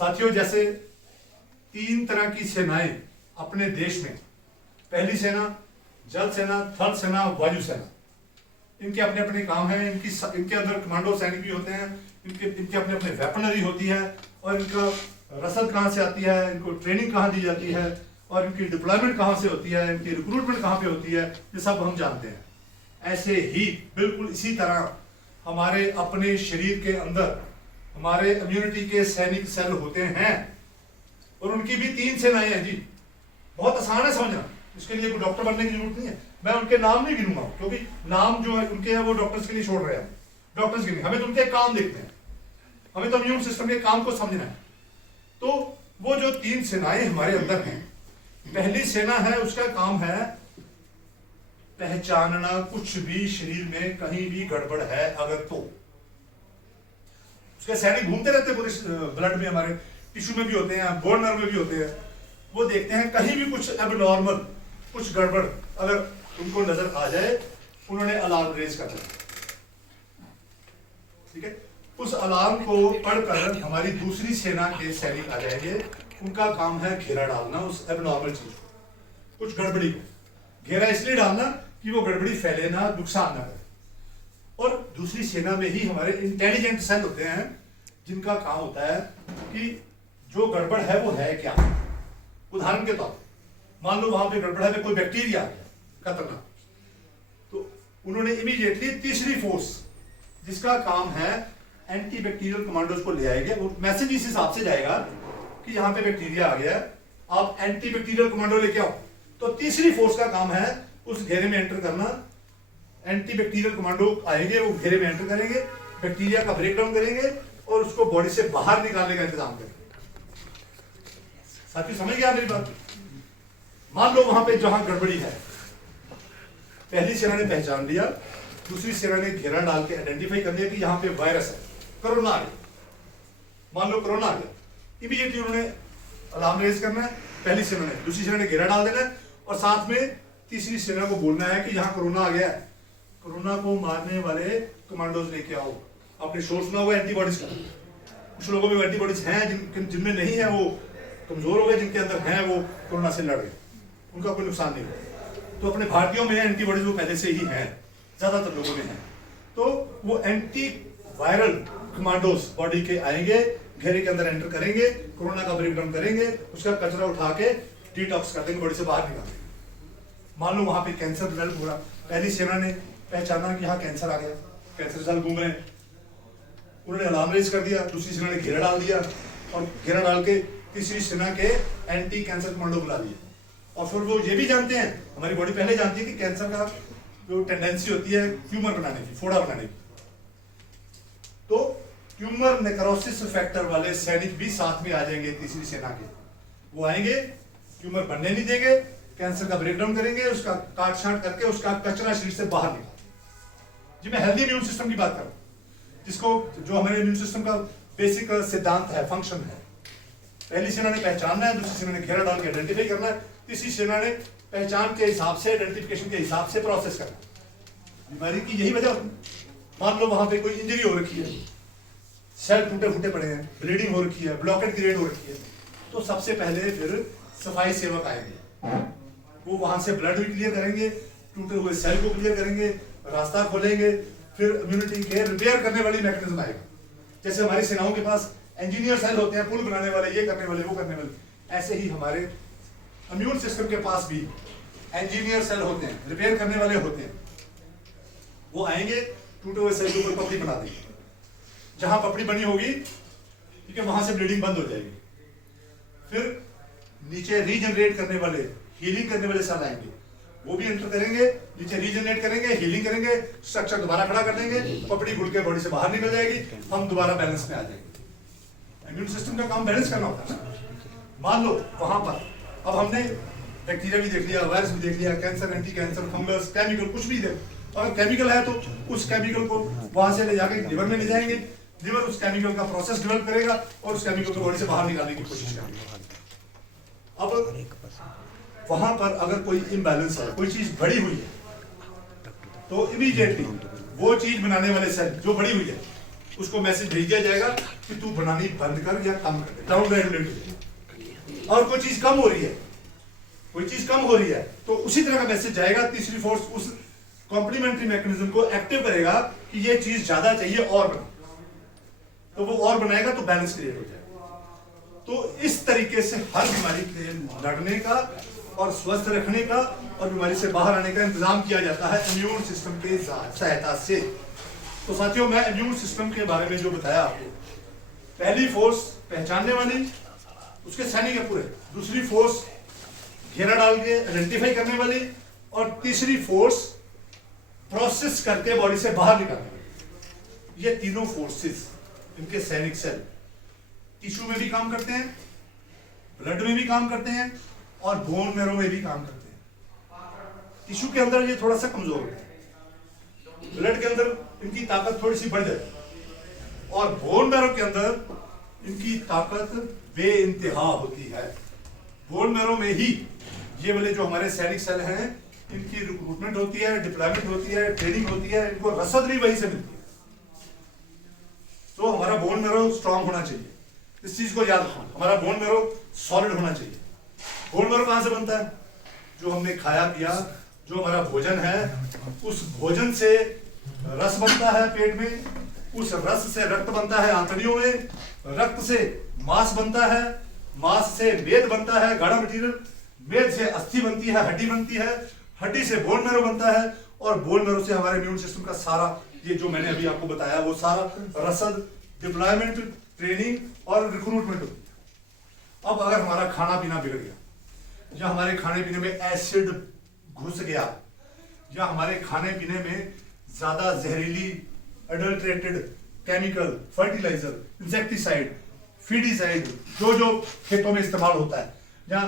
साथियों, जैसे 3 तरह की सेनाएं अपने देश में, पहली सेना जल सेना, थल सेना, वायु सेना, इनके अपने अपने काम हैं। इनके अंदर कमांडो सैनिक भी होते हैं, इनके अपने अपने वेपनरी होती है, और इनका रसद कहाँ से आती है, इनको ट्रेनिंग कहाँ दी जाती है, और इनकी डिप्लॉयमेंट कहाँ से होती है, इनकी रिक्रूटमेंट कहाँ पे होती है, ये सब हम जानते हैं। ऐसे ही बिल्कुल इसी तरह हमारे अपने शरीर के अंदर हमारे इम्यूनिटी के सैनिक सेल होते हैं, और उनकी भी 3 सेनाएं हैं जी। बहुत आसान है समझना, इसके लिए कोई डॉक्टर बनने की जरूरत नहीं है। मैं उनके नाम नहीं गिनूंगा, क्योंकि नाम जो है उनके हैं वो डॉक्टर्स के लिए छोड़ रहे हैं, डॉक्टर्स के लिए। हमें तो उनके काम देखते हैं, हमें तो इम्यून सिस्टम के काम को समझना है। तो वो जो 3 सेनाएं हमारे अंदर हैं, पहली सेना है, उसका काम है पहचानना कुछ भी शरीर में कहीं भी गड़बड़ है अगर तो। उसके सैनिक घूमते रहते हैं पूरे ब्लड में, हमारे टिश्यू में भी होते हैं, बोन नर्व में भी होते हैं। वो देखते हैं कहीं भी कुछ एबनॉर्मल, कुछ गड़बड़ अगर उनको नजर आ जाए, उन्होंने अलार्म रेज कर दिया। ठीक है, उस अलार्म को पढ़कर हमारी दूसरी सेना के सैनिक आ जाएंगे। उनका काम है घेरा डालना उस एबनॉर्मल चीज को, कुछ गड़बड़ी को। घेरा इसलिए डालना कि वो गड़बड़ी फैले ना, नुकसान ना करे। और दूसरी सेना में ही हमारे इंटेलिजेंट सेल होते हैं, जिनका काम होता है कि जो गड़बड़ है वो है क्या। उदाहरण के तौर पर मान लो वहां पे गड़बड़ है, कोई बैक्टीरिया खतरनाक, तो उन्होंने इमीडिएटली तीसरी फोर्स जिसका काम है एंटी बैक्टीरियल कमांडोज को ले आएंगे। वो मैसेज इस हिसाब से जाएगा कि यहाँ पे बैक्टीरिया आ गया, आप एंटी बैक्टीरियल कमांडो लेके आओ। तो तीसरी फोर्स का काम है उस घेरे में एंटर करना। एंटी बैक्टीरियल कमांडो आएंगे, वो घेरे में एंटर करेंगे, बैक्टीरिया का ब्रेकडाउन करेंगे और उसको बॉडी से बाहर निकालने का इंतजाम करेंगे। साथी समझ गया मेरी बात? मान लो वहां पे जहां गड़बड़ी है, पहली सेना ने पहचान लिया, दूसरी सेना ने घेरा डाल के आइडेंटिफाई कर लिया कि यहाँ पे वायरस है, कोरोना आ गया। मान लो कोरोना आ गया, इमीडिएटली उन्होंने अलार्म रेज करना है, पहली सेना ने। दूसरी सेना ने घेरा डाल देना है, और साथ में तीसरी सेना को बोलना है कि यहाँ कोरोना आ गया है, कोरोना को मारने वाले कमांडोज लेके आओ। आपने शोर सुना होगा एंटीबॉडीज का। कुछ लोगों में एंटीबॉडीज हैं, जिनमें नहीं है वो कमजोर हो गए, जिनके अंदर हैं वो कोरोना से लड़ गए, उनका कोई नुकसान नहीं हुआ। तो अपने भारतीयों में एंटीबॉडीज वो पहले से ही हैं, ज्यादातर लोगों में हैं। तो वो एंटी वायरल कमांडोज बॉडी के आएंगे, घेरे के अंदर एंटर करेंगे, कोरोना का ब्रेकडाउन करेंगे, उसका कचरा उठा के डिटॉक्स कर देंगे, बॉडी से बाहर निकाल देंगे। मान लो वहां पे कैंसर डेवलप हो रहा, पहली सेना ने पहचाना कि यहाँ कैंसर आ गया, कैंसर सेल घूम रहे हैं, उन्होंने अलार्म रेज कर दिया, दूसरी सेना ने घेरा डाल दिया, और घेरा डाल के तीसरी सेना के एंटी कैंसर कमांडो बुला लिए। और फिर वो ये भी जानते हैं, हमारी बॉडी पहले जानती है कि कैंसर का जो टेंडेंसी होती है ट्यूमर बनाने की, फोड़ा बनाने की, तो ट्यूमर नेक्रोसिस फैक्टर वाले सैनिक भी साथ में आ जाएंगे तीसरी सेना के। वो आएंगे, ट्यूमर बनने नहीं देंगे, कैंसर का ब्रेकडाउन करेंगे, उसका काट छाट करके उसका कचरा शरीर से बाहर निकाल। जी मैं हेल्दी इम्यून सिस्टम की बात कर रहा हूं, जिसको जो हमारे इम्यून सिस्टम का बेसिक सिद्धांत है, फंक्शन है। पहली सेना ने पहचानना है, दूसरी सेना ने घेरा डाल के आइडेंटिफाई करना है, तीसरी सेना ने पहचान के हिसाब से, आइडेंटिफिकेशन के हिसाब से प्रोसेस करना है। बीमारी की यही वजह। मान लो वहां पे कोई इंजरी हो रखी है, सेल टूटे फूटे पड़े हैं, ब्लीडिंग हो रखी है, ब्लॉकेट क्रिएट हो रखी है, तो सबसे पहले फिर सफाई सेवक आएंगे, वो वहां से ब्लड भी क्लियर करेंगे, टूटे हुए सेल को क्लियर करेंगे, रास्ता खोलेंगे, फिर इम्यूनिटी के रिपेयर करने वाली मैकेनिज्म आएगा। जैसे हमारी सेनाओं के पास इंजीनियर सेल होते हैं, पुल बनाने वाले, ये करने वाले, वो करने वाले, ऐसे ही हमारे इम्यून सिस्टम के पास भी इंजीनियर सेल होते हैं, रिपेयर करने वाले होते हैं। वो आएंगे, टूटे हुए सेल के ऊपर पपड़ी बना देंगे, जहां पपड़ी बनी होगी ठीक है, वहां से ब्लीडिंग बंद हो जाएगी। फिर नीचे रीजनरेट करने वाले, हीलिंग करने वाले सेल आएंगे, वो भी एंटर करेंगे, नीचे रीजनरेट करेंगे, हीलिंग करेंगे, स्ट्रक्चर दोबारा खड़ा कर देंगे, पपड़ी घुल के बॉडी से बाहर निकल जाएगी, हम दोबारा बैलेंस में आ जाएंगे। इम्यून सिस्टम का काम बैलेंस करना होता है। मान लो वहां पर अब हमने बैक्टीरिया भी देख लिया, वायरस भी देख लिया, cancer, anti cancer, fungus, chemical, कुछ भी देख, अगर केमिकल है तो उस केमिकल को वहां से ले जाके लिवर में ले जाएंगे, लिवर उस केमिकल का प्रोसेस डेवलप करेगा और उस केमिकल को बॉडी से बाहर निकालने की कोशिश करेगा। अब वहां पर अगर कोई इम्बैलेंस है, कोई चीज बढ़ी हुई है, तो इमीडिएटली वो चीज बनाने वाले सेल जो बढ़ी हुई है उसको मैसेज भेज दिया जाएगा कि तू बनानी बंद कर या कम कर दे, डाउन रेगुलेट। और कोई चीज कम हो रही है, कोई चीज कम हो रही है, तो उसी तरह का मैसेज जाएगा। तीसरी फोर्स उस कॉम्प्लीमेंट्री मैकेनिज्म को एक्टिव करेगा कि ये चीज ज्यादा चाहिए और बना, तो वो और बनाएगा तो बैलेंस क्रिएट हो जाएगा। तो इस तरीके से हर बीमारी से लड़ने का और स्वस्थ रखने का और बीमारी से बाहर आने का इंतजाम किया जाता है इम्यून सिस्टम के सहायता से। तो साथियों, मैं इम्यून सिस्टम के बारे में जो बताया आपको, पहली फोर्स पहचानने वाली, उसके सैनिक है पूरे। दूसरी फोर्स घेरा डाल के आइडेंटिफाई करने वाली, और तीसरी फोर्स प्रोसेस करके बॉडी से बाहर निकालने वाली। ये तीनों फोर्सेस, इनके सैनिक सेल टिश्यू में भी काम करते हैं, ब्लड में भी काम करते हैं, और बोन मैरो में भी काम करते हैं। टिश्यू के अंदर ये थोड़ा सा कमजोर होता है, ब्लड के अंदर इनकी ताकत थोड़ी सी बढ़ जाती है, और बोन मैरो के अंदर इनकी ताकत बेइंतहा होती है। बोन मैरो में ही ये वाले जो हमारे सैनिक सेल हैं, इनकी रिक्रूटमेंट होती है, डिप्लॉयमेंट होती है, ट्रेनिंग होती है, इनको रसद भी वहीं से मिलती है। तो हमारा बोन मैरो स्ट्रांग होना चाहिए, इस चीज को याद रखना। हमारा बोन मैरो सॉलिड होना चाहिए। बोन मैरो कहां से बनता है? जो हमने खाया पिया, जो हमारा भोजन है, उस भोजन से रस बनता है पेट में, उस रस से रक्त बनता है आंतड़ियों में, रक्त से मांस बनता है, मांस से मेद बनता है, गाढ़ा मटीरियल, मेद से अस्थि बनती है, हड्डी बनती है, हड्डी से बोन मैरो बनता है, और बोन मैरो से हमारे इम्यून सिस्टम का सारा ये जो मैंने अभी आपको बताया वो सारा रसद, डिप्लॉयमेंट, ट्रेनिंग और रिक्रूटमेंट होती है। अब अगर हमारा खाना पीना बिगड़ गया, या हमारे खाने पीने में एसिड घुस गया, या हमारे खाने पीने में ज्यादा जहरीली अडल्ट्रेटेड केमिकल, फर्टिलाइजर, इंसेक्टिसाइड, फीडिसाइड जो खेतों में इस्तेमाल होता है, या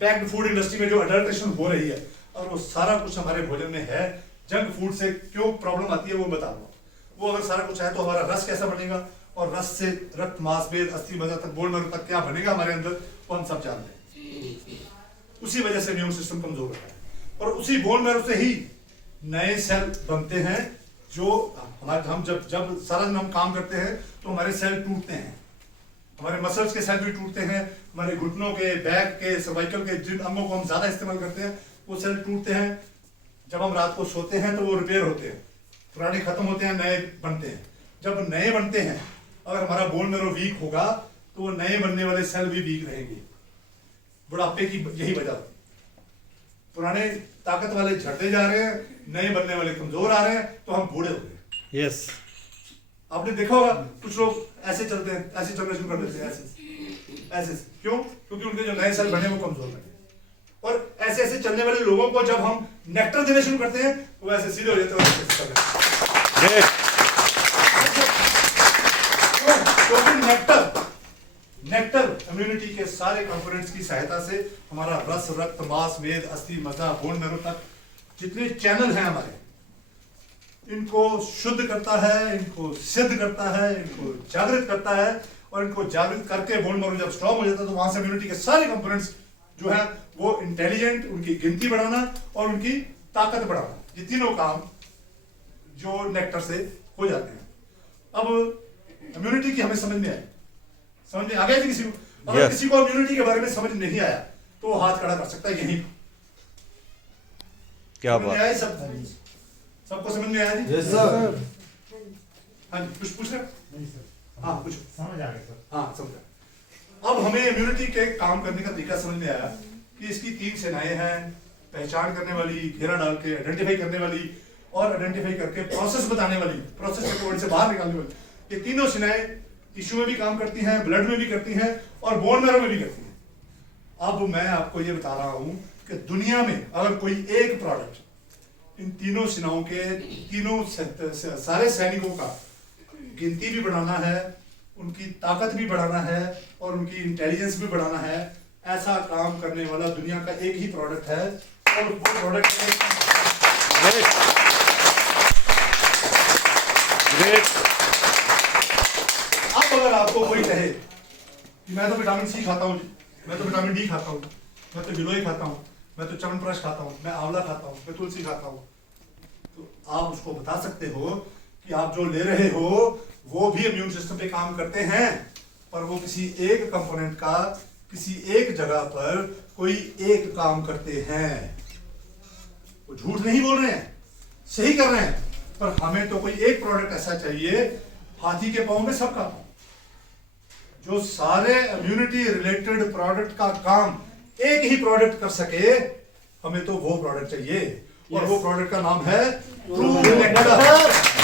पैक्ड फूड इंडस्ट्री में जो अडल्ट्रेशन हो रही है, और वो सारा कुछ हमारे भोजन में है, जंक फूड से क्यों प्रॉब्लम आती है वो बताऊंगा। वो अगर सारा कुछ है तो हमारा रस कैसा बनेगा, और रस से रक्त, मांस, मेद, अस्थि, मज्जा तक, बोन मैरो तक क्या बनेगा हमारे अंदर, वो हम सब जानते हैं। उसी वजह से इम्यून सिस्टम कमजोर होता है, और उसी बोन मैरो से ही नए सेल बनते हैं। जो हमारे हम जब सारा दिन हम काम करते हैं तो हमारे सेल टूटते हैं, हमारे मसल्स के सेल भी टूटते हैं, हमारे घुटनों के, बैक के, सर्वाइकल के, जिन अंगों को हम ज्यादा इस्तेमाल करते हैं वो सेल टूटते हैं। जब हम रात को सोते हैं तो वो रिपेयर होते हैं, पुराने खत्म होते हैं, नए बनते हैं। जब नए बनते हैं, अगर हमारा बोन मैरो वीक होगा तो वो नए बनने वाले सेल भी वीक रहेंगे। बुढ़ापे की यही वजह होती है, पुराने ताकत वाले झड़ते जा रहे हैं, नए बनने वाले कमजोर आ रहे हैं, तो हम बूढ़े हो गए। यस, आपने देखा होगा कुछ लोग ऐसे चलते हैं, ऐसे चलना शुरू कर देते हैं, ऐसे क्यों? क्योंकि उनके जो नए सेल बने वो कमजोर बने। और ऐसे ऐसे चलने वाले लोगों को जब हम नेक्टर देने शुरू करते हैं वो ऐसे सीधे हो जाते हैं। क्योंकि नेक्टर इम्यूनिटी के सारे कंपोनेंट्स की सहायता से हमारा रस, रक्त, मांस, मेद, अस्थि, मज्जा, बोन मैरो तक जितने चैनल हैं हमारे, इनको शुद्ध करता है, इनको सिद्ध करता है, इनको जागृत करता है, और इनको जागृत करके बोन मैरो जब स्ट्रांग हो जाता है तो वहां से इम्यूनिटी के सारे कंपोनेंट्स जो है वो इंटेलिजेंट, उनकी गिनती बढ़ाना और उनकी ताकत बढ़ाना, ये तीनों काम जो नेक्टर से हो जाते हैं। अब इम्यूनिटी की हमें समझ में आए, समझ में आ गया किसी को? अगर किसी को इम्यूनिटी के बारे में समझ नहीं आया तो वो हाथ खड़ा कर सकता है यहीं। क्या बात है, सबको समझ में आया जी? Yes sir. हाँ जी, कुछ पूछ रहे? नहीं सर, हाँ कुछ समझ आ गया सर। हाँ समझा। अब हमें इम्यूनिटी के काम करने का तरीका समझ में आया कि इसकी 3 सेनाएं हैं, पहचान करने वाली, घेरा डाल के आइडेंटिफाई करने वाली, और आइडेंटिफाई करके प्रोसेस बताने वाली, प्रोसेस करके बॉडी से बाहर निकालने वाली। ये तीनों सेनाएं टिश्यू में भी काम करती हैं, ब्लड में भी करती हैं, और बोन मैरो में भी करती हैं। अब मैं आपको ये बता रहा हूं कि दुनिया में अगर कोई एक प्रोडक्ट इन तीनों सेनाओं के, तीनों सारे सैनिकों का गिनती भी बढ़ाना है, उनकी ताकत भी बढ़ाना है, और उनकी इंटेलिजेंस भी बढ़ाना है, ऐसा काम करने वाला दुनिया का एक ही प्रोडक्ट है, और वो प्रोडक्ट है अब अगर आपको कोई कहे कि मैं तो विटामिन सी खाता हूँ, मैं तो विटामिन डी खाता हूँ, मैं तो गिलोय खाता हूँ, मैं तो च्यवनप्राश खाता हूँ, मैं आंवला खाता हूँ, मैं तुलसी खाता हूँ, तो आप उसको बता सकते हो कि आप जो ले रहे हो वो भी इम्यून सिस्टम पे काम करते हैं, पर वो किसी एक कंपोनेंट का किसी एक जगह पर कोई एक काम करते हैं। वो झूठ नहीं बोल रहे हैं, सही कर रहे हैं, पर हमें तो कोई एक प्रोडक्ट ऐसा चाहिए, हाथी के पांव में सबका पांव, जो सारे इम्यूनिटी रिलेटेड प्रोडक्ट का काम एक ही प्रोडक्ट कर सके। हमें तो वो प्रोडक्ट चाहिए, और वो प्रोडक्ट का नाम है ट्रू नेक्टर।